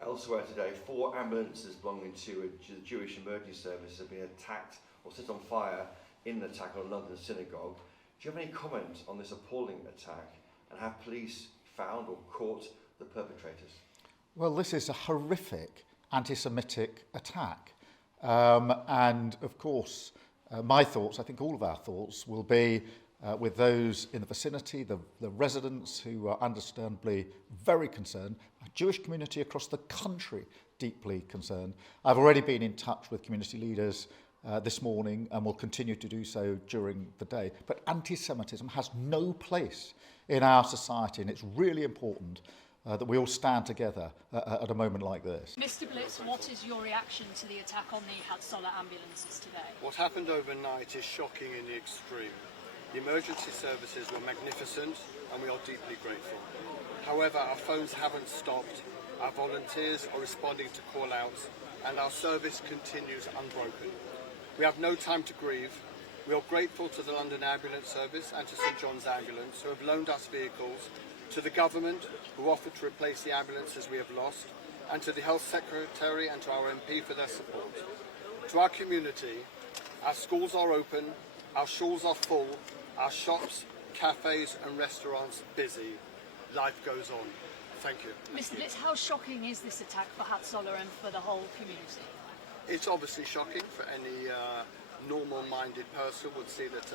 Elsewhere today, 4 ambulances belonging to the Jewish emergency service have been attacked or set on fire in an attack on a London synagogue. Do you have any comment on this appalling attack, and have police found or caught the perpetrators? Well, this is a horrific anti-Semitic attack. And of course, my thoughts, I think all of our thoughts, will be with those in the vicinity, the residents who are understandably very concerned, a Jewish community across the country deeply concerned. I've already been in touch with community leaders this morning and will continue to do so during the day. But anti-Semitism has no place in our society, and it's really important that we all stand together at a moment like this. Mr. Blitz, what is your reaction to the attack on the Hatzola ambulances today? What happened overnight is shocking in the extreme. The emergency services were magnificent and we are deeply grateful. However, our phones haven't stopped, our volunteers are responding to call-outs, and our service continues unbroken. We have no time to grieve. We are grateful to the London Ambulance Service and to St John's Ambulance, who have loaned us vehicles, to the government, who offered to replace the ambulances we have lost, and to the Health Secretary and to our MP for their support. To our community, our schools are open, our shuls are full, our shops, cafes and restaurants busy. Life goes on. Thank you. Mr. Blitz, how shocking is this attack for Hatzola and for the whole community? It's obviously shocking. For any normal-minded person would see that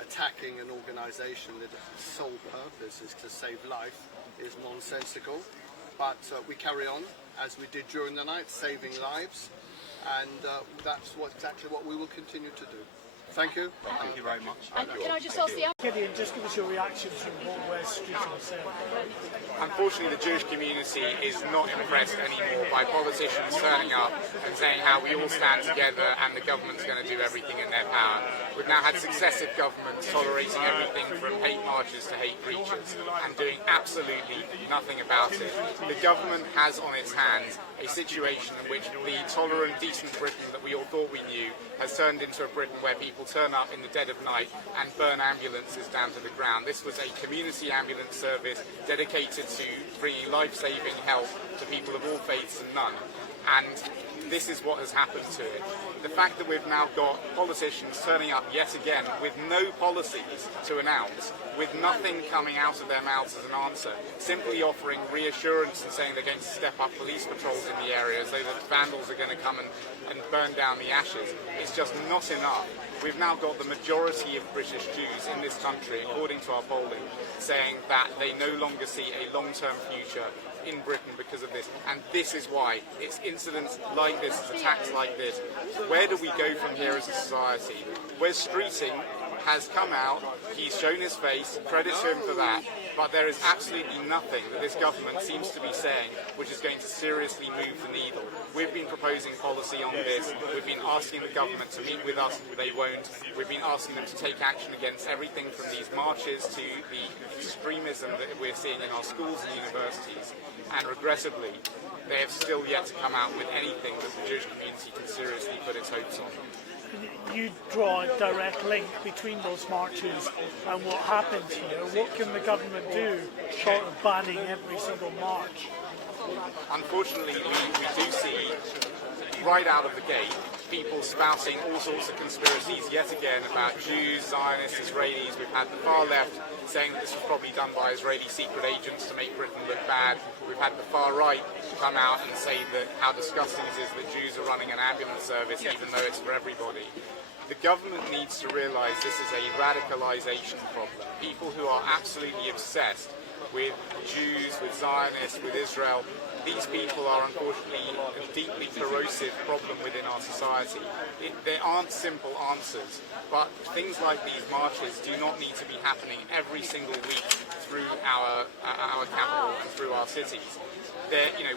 attacking an organisation that its sole purpose is to save life is nonsensical. But we carry on, as we did during the night, saving lives, and that's exactly what we will continue to do. Thank you. Thank you very much. And can I just ask Gideon, just give us your reaction to what West Street are saying. Unfortunately, the Jewish community is not impressed anymore by politicians turning up and saying how we all stand together and the government's going to do everything in their power. We've now had successive governments tolerating everything from hate marches to hate preachers and doing absolutely nothing about it. The government has on its hands a situation in which the tolerant, decent Britain that we all thought we knew has turned into a Britain where people turn up in the dead of night and burn ambulances down to the ground. This was a community ambulance service dedicated to bringing life-saving help to people of all faiths and none. And this is what has happened to it. The fact that we've now got politicians turning up yet again with no policies to announce, with nothing coming out of their mouths as an answer, simply offering reassurance and saying they're going to step up police patrols in the area so that vandals are going to come and burn down the ashes, is just not enough. We've now got the majority of British Jews in this country, according to our polling, saying that they no longer see a long-term future in Britain because of this, and this is why it's incidents like this, it's attacks like this. Where do we go from here as a society? Wes Streeting has come out, he's shown his face, credit to him for that, but there is absolutely nothing that this government seems to be saying which is going to seriously move the needle. We've been proposing policy on this, we've been asking the government to meet with us, they won't. We've been asking them to take action against everything from these marches to the extremism that we're seeing in our schools and universities, and regrettably, they have still yet to come out with anything that the Jewish community can seriously put its hopes on. You draw a direct link between those marches and what happens here. What can the government do short of banning every single march? Unfortunately, we do see right out of the gate people spouting all sorts of conspiracies yet again about Jews, Zionists, Israelis. We've had the far left saying that this was probably done by Israeli secret agents to make Britain look bad. We've had the far right come out and say that how disgusting it is that Jews are running an ambulance service even though it's for everybody. The government needs to realise this is a radicalisation problem. People who are absolutely obsessed with Jews, with Zionists, with Israel, these people are unfortunately a deeply corrosive problem within our society. There aren't simple answers, but things like these marches do not need to be happening every single week through our capital and through our cities.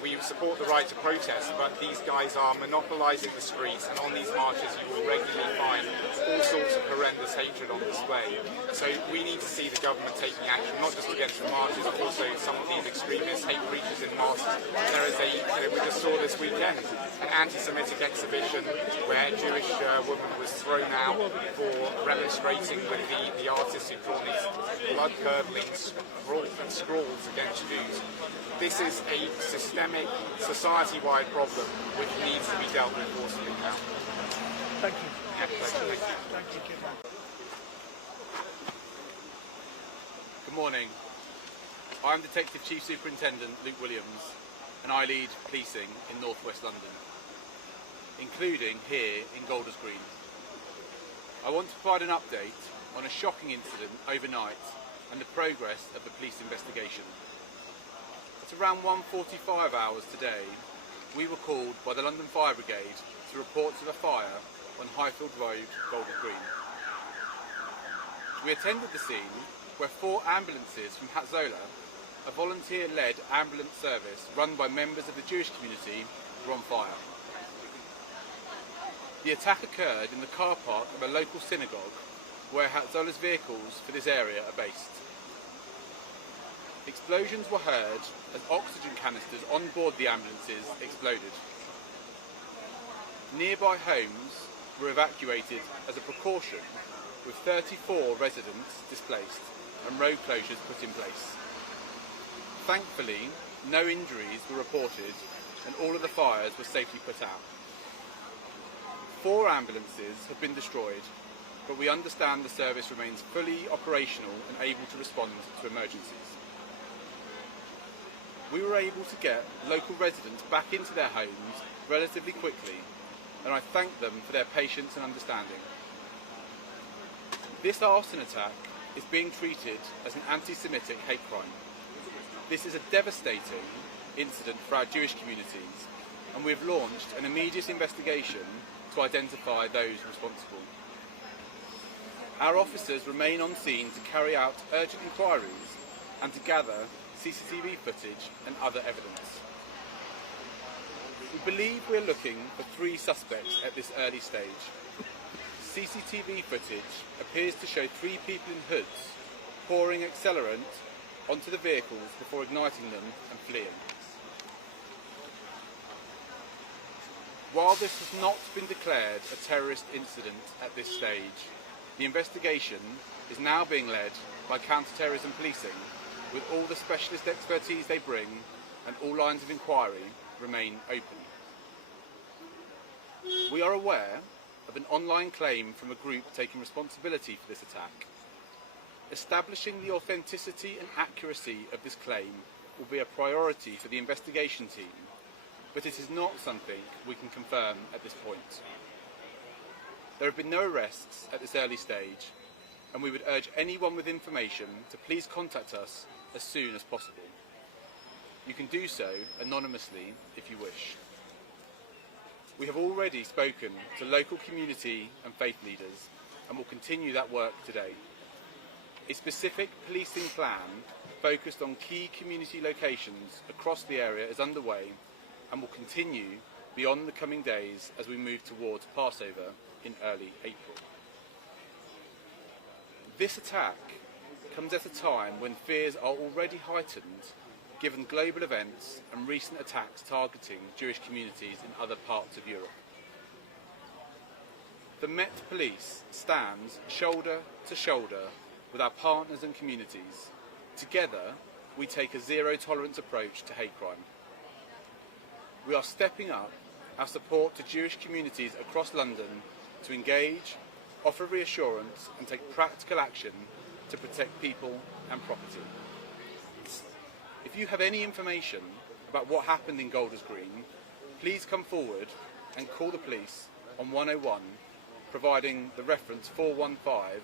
we support the right to protest, but these guys are monopolising the streets, and on these marches you will regularly find all sorts of horrendous hatred on display. So we need to see the government taking action, not just against the marches, but also some of these extremist hate preachers in mosques. There is we just saw this weekend, an anti-Semitic exhibition where a Jewish woman was thrown out for remonstrating with the artists who draw these blood-curdling scrawls against Jews. This is a systemic, society-wide problem which needs to be dealt with forcibly now. Thank you. Yeah, thank you. Thank you, Keir. Good morning. I'm Detective Chief Superintendent Luke Williams, and I lead policing in North West London, including here in Golders Green. I want to provide an update on a shocking incident overnight and the progress of the police investigation. At around 1:45 hours today, we were called by the London Fire Brigade to report to the fire on Highfield Road, Golders Green. We attended the scene where 4 ambulances from Hatzola, a volunteer-led ambulance service run by members of the Jewish community, were on fire. The attack occurred in the car park of a local synagogue where Hatzola's vehicles for this area are based. Explosions were heard as oxygen canisters on board the ambulances exploded. Nearby homes were evacuated as a precaution, with 34 residents displaced and road closures put in place. Thankfully, no injuries were reported and all of the fires were safely put out. 4 ambulances have been destroyed, but we understand the service remains fully operational and able to respond to emergencies. We were able to get local residents back into their homes relatively quickly, and I thank them for their patience and understanding. This arson attack is being treated as an anti-Semitic hate crime. This is a devastating incident for our Jewish communities, and we have launched an immediate investigation to identify those responsible. Our officers remain on scene to carry out urgent inquiries and to gather CCTV footage and other evidence. We believe we're looking for 3 suspects at this early stage. CCTV footage appears to show 3 people in hoods pouring accelerant onto the vehicles before igniting them and fleeing. While this has not been declared a terrorist incident at this stage, the investigation is now being led by counter-terrorism policing, with all the specialist expertise they bring and all lines of inquiry remain open. We are aware of an online claim from a group taking responsibility for this attack. Establishing the authenticity and accuracy of this claim will be a priority for the investigation team, but it is not something we can confirm at this point. There have been no arrests at this early stage, and we would urge anyone with information to please contact us as soon as possible. You can do so anonymously if you wish. We have already spoken to local community and faith leaders and will continue that work today. A specific policing plan focused on key community locations across the area is underway and will continue beyond the coming days as we move towards Passover in early April. This attack comes at a time when fears are already heightened given global events and recent attacks targeting Jewish communities in other parts of Europe. The Met Police stands shoulder to shoulder with our partners and communities. Together, we take a zero-tolerance approach to hate crime. We are stepping up our support to Jewish communities across London to engage, offer reassurance and take practical action to protect people and property. If you have any information about what happened in Golders Green, please come forward and call the police on 101, providing the reference 415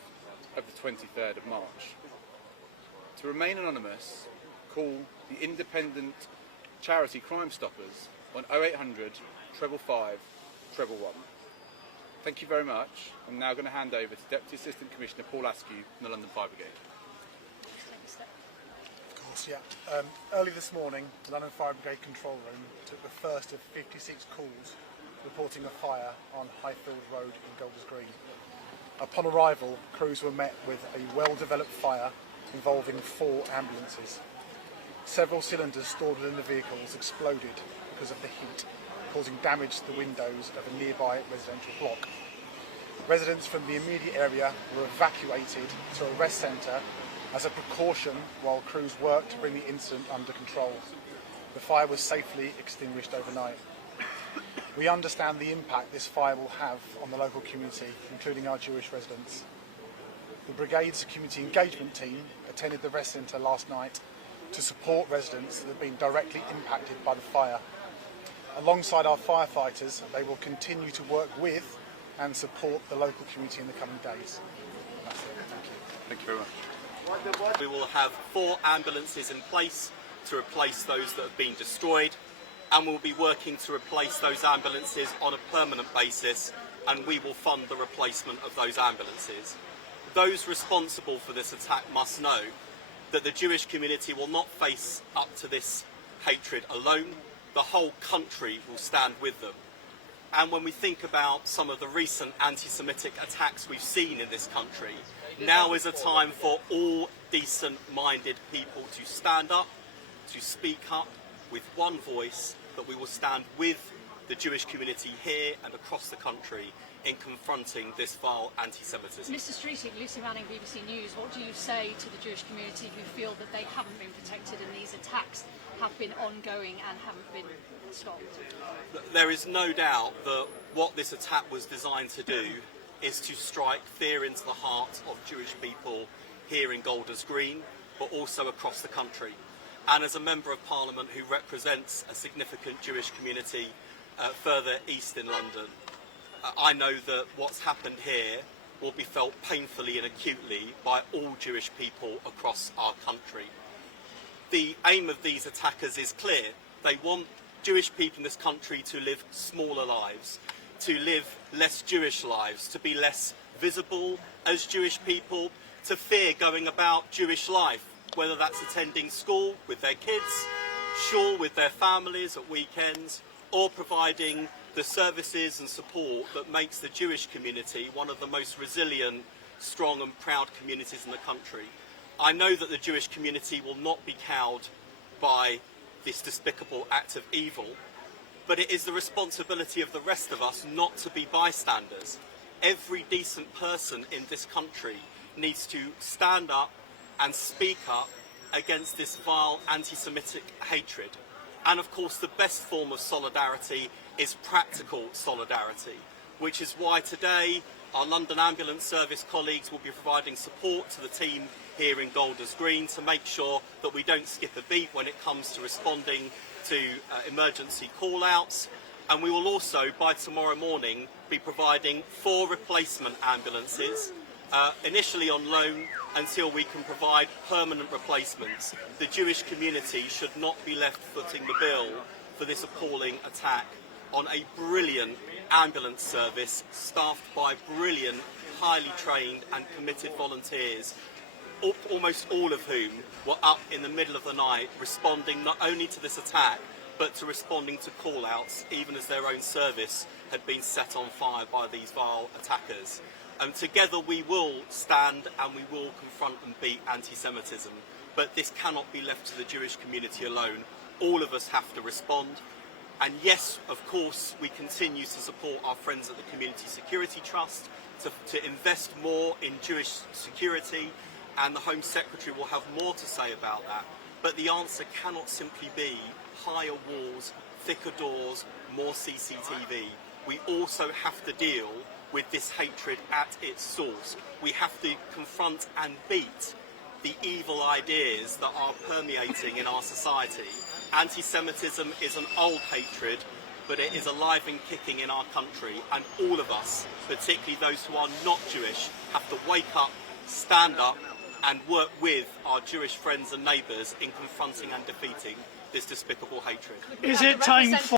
of the 23rd of March. To remain anonymous, call the independent charity Crime Stoppers on 0800 555 111. Thank you very much. I'm now going to hand over to Deputy Assistant Commissioner Paul Askew from the London Fire Brigade. Take a step. Yes, yeah. Early this morning, the London Fire Brigade control room took the first of 56 calls reporting a fire on Highfield Road in Golders Green. Upon arrival, crews were met with a well-developed fire involving 4 ambulances. Several cylinders stored within the vehicles exploded because of the heat, causing damage to the windows of a nearby residential block. Residents from the immediate area were evacuated to a rest centre as a precaution while crews worked to bring the incident under control. The fire was safely extinguished overnight. We understand the impact this fire will have on the local community, including our Jewish residents. The Brigade's community engagement team attended the rest centre last night to support residents that have been directly impacted by the fire. Alongside our firefighters, they will continue to work with and support the local community in the coming days. That's it. Thank you. Thank you very much. We will have 4 ambulances in place to replace those that have been destroyed, and we'll be working to replace those ambulances on a permanent basis, and we will fund the replacement of those ambulances. Those responsible for this attack must know that the Jewish community will not face up to this hatred alone. The whole country will stand with them. And when we think about some of the recent anti-Semitic attacks we've seen in this country, now is a time for all decent-minded people to stand up, to speak up with one voice, that we will stand with the Jewish community here and across the country in confronting this vile anti-Semitism. Mr Streeting, Lucy Manning, BBC News, what do you say to the Jewish community who feel that they haven't been protected and these attacks have been ongoing and haven't been stopped? There is no doubt that what this attack was designed to do is to strike fear into the hearts of Jewish people here in Golders Green, but also across the country. And as a Member of Parliament who represents a significant Jewish community further east in London, I know that what's happened here will be felt painfully and acutely by all Jewish people across our country. The aim of these attackers is clear. They want Jewish people in this country to live smaller lives, to live less Jewish lives, to be less visible as Jewish people, to fear going about Jewish life, whether that's attending school with their kids, shul with their families at weekends, or providing the services and support that makes the Jewish community one of the most resilient, strong and proud communities in the country. I know that the Jewish community will not be cowed by this despicable act of evil, but it is the responsibility of the rest of us not to be bystanders. Every decent person in this country needs to stand up and speak up against this vile anti-Semitic hatred. And of course the best form of solidarity is practical solidarity, which is why today our London Ambulance Service colleagues will be providing support to the team here in Golders Green to make sure that we don't skip a beat when it comes to responding to emergency call-outs. And we will also, by tomorrow morning, be providing 4 replacement ambulances, initially on loan until we can provide permanent replacements. The Jewish community should not be left footing the bill for this appalling attack on a brilliant ambulance service staffed by brilliant, highly trained and committed volunteers, almost all of whom were up in the middle of the night responding not only to this attack but to responding to call-outs even as their own service had been set on fire by these vile attackers. Together we will stand and we will confront and beat anti-Semitism, but this cannot be left to the Jewish community alone. All of us have to respond. And yes, of course, we continue to support our friends at the Community Security Trust to invest more in Jewish security, and the Home Secretary will have more to say about that. But the answer cannot simply be higher walls, thicker doors, more CCTV. We also have to deal with this hatred at its source. We have to confront and beat the evil ideas that are permeating in our society. Anti-Semitism is an old hatred, but it is alive and kicking in our country, and all of us, particularly those who are not Jewish, have to wake up, stand up and work with our Jewish friends and neighbours in confronting and defeating this despicable hatred. Is it time for